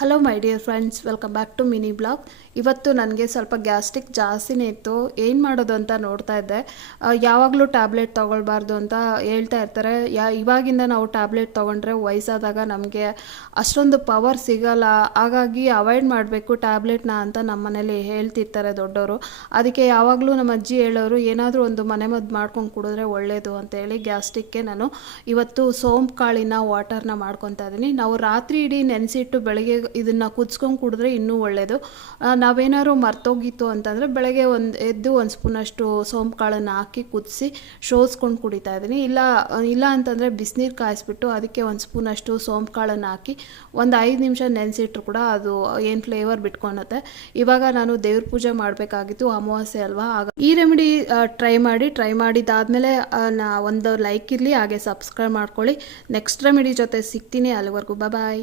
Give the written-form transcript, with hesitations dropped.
Hello my dear friends, welcome back to mini blog. ಇವತ್ತು ನನಗೆ ಸ್ವಲ್ಪ ಗ್ಯಾಸ್ಟ್ರಿಕ್ ಜಾಸ್ತಿನೇ ಇತ್ತು. ಏನು ಮಾಡೋದು ಅಂತ ನೋಡ್ತಾ ಇದ್ದೆ. ಯಾವಾಗಲೂ ಟ್ಯಾಬ್ಲೆಟ್ ತೊಗೊಳ್ಬಾರ್ದು ಅಂತ ಹೇಳ್ತಾ ಇರ್ತಾರೆ. ಇವಾಗಿಂದ ನಾವು ಟ್ಯಾಬ್ಲೆಟ್ ತೊಗೊಂಡ್ರೆ ವಯಸ್ಸಾದಾಗ ನಮಗೆ ಅಷ್ಟೊಂದು ಪವರ್ ಸಿಗಲ್ಲ, ಹಾಗಾಗಿ ಅವಾಯ್ಡ್ ಮಾಡಬೇಕು ಟ್ಯಾಬ್ಲೆಟ್ನ ಅಂತ ನಮ್ಮ ಮನೇಲಿ ಹೇಳ್ತಿರ್ತಾರೆ ದೊಡ್ಡವರು. ಅದಕ್ಕೆ ಯಾವಾಗಲೂ ನಮ್ಮ ಅಜ್ಜಿ ಹೇಳೋರು, ಏನಾದರೂ ಒಂದು ಮನೆಮದ್ದು ಮಾಡ್ಕೊಂಡು ಕುಡಿದ್ರೆ ಒಳ್ಳೆಯದು ಅಂತೇಳಿ ಗ್ಯಾಸ್ಟ್ರಿಕ್ಗೆ ನಾನು ಇವತ್ತು ಸೋಂಪು ಕಾಳಿನ ವಾಟರ್ನ ಮಾಡ್ಕೊತಾ ಇದ್ದೀನಿ. ನಾವು ರಾತ್ರಿ ಇಡೀ ನೆನೆಸಿಟ್ಟು ಬೆಳಗ್ಗೆ ಇದನ್ನು ಕುದಿಸ್ಕೊಂಡು ಕುಡಿದ್ರೆ ಇನ್ನೂ ಒಳ್ಳೆಯದು. ನಾವೇನಾದ್ರು ಮರ್ತೋಗಿತ್ತು ಅಂತಂದರೆ ಬೆಳಗ್ಗೆ ಎದ್ದು ಒಂದು ಸ್ಪೂನಷ್ಟು ಸೋಂಪು ಕಾಳನ್ನು ಹಾಕಿ ಕುದಿಸಿ ಶೋಧಿಸ್ಕೊಂಡು ಕುಡಿತಾ ಇದ್ದೀನಿ. ಇಲ್ಲ ಅಂತಂದರೆ ಬಿಸಿನೀರು ಕಾಯಿಸ್ಬಿಟ್ಟು ಅದಕ್ಕೆ ಒಂದು ಸ್ಪೂನಷ್ಟು ಸೋಂಪು ಕಾಳನ್ನು ಹಾಕಿ ಒಂದು 5 ನಿಮಿಷ ನೆನೆಸಿಟ್ರು ಕೂಡ ಅದು ಏನು ಫ್ಲೇವರ್ ಬಿಟ್ಕೊಳುತ್ತೆ. ಇವಾಗ ನಾನು ದೇವ್ರ ಪೂಜೆ ಮಾಡಬೇಕಾಗಿತ್ತು, ಅಮಾವಾಸ್ಯೆ ಅಲ್ವಾ. ಈ ರೆಮಿಡಿ ಟ್ರೈ ಮಾಡಿದ್ದಾದಮೇಲೆ ಒಂದು ಲೈಕ್ ಇರಲಿ, ಹಾಗೆ ಸಬ್ಸ್ಕ್ರೈಬ್ ಮಾಡ್ಕೊಳ್ಳಿ. ನೆಕ್ಸ್ಟ್ ರೆಮಿಡಿ ಜೊತೆ ಸಿಗ್ತೀನಿ. ಅಲ್ಲಿವರೆಗೂ ಬಾಯ್.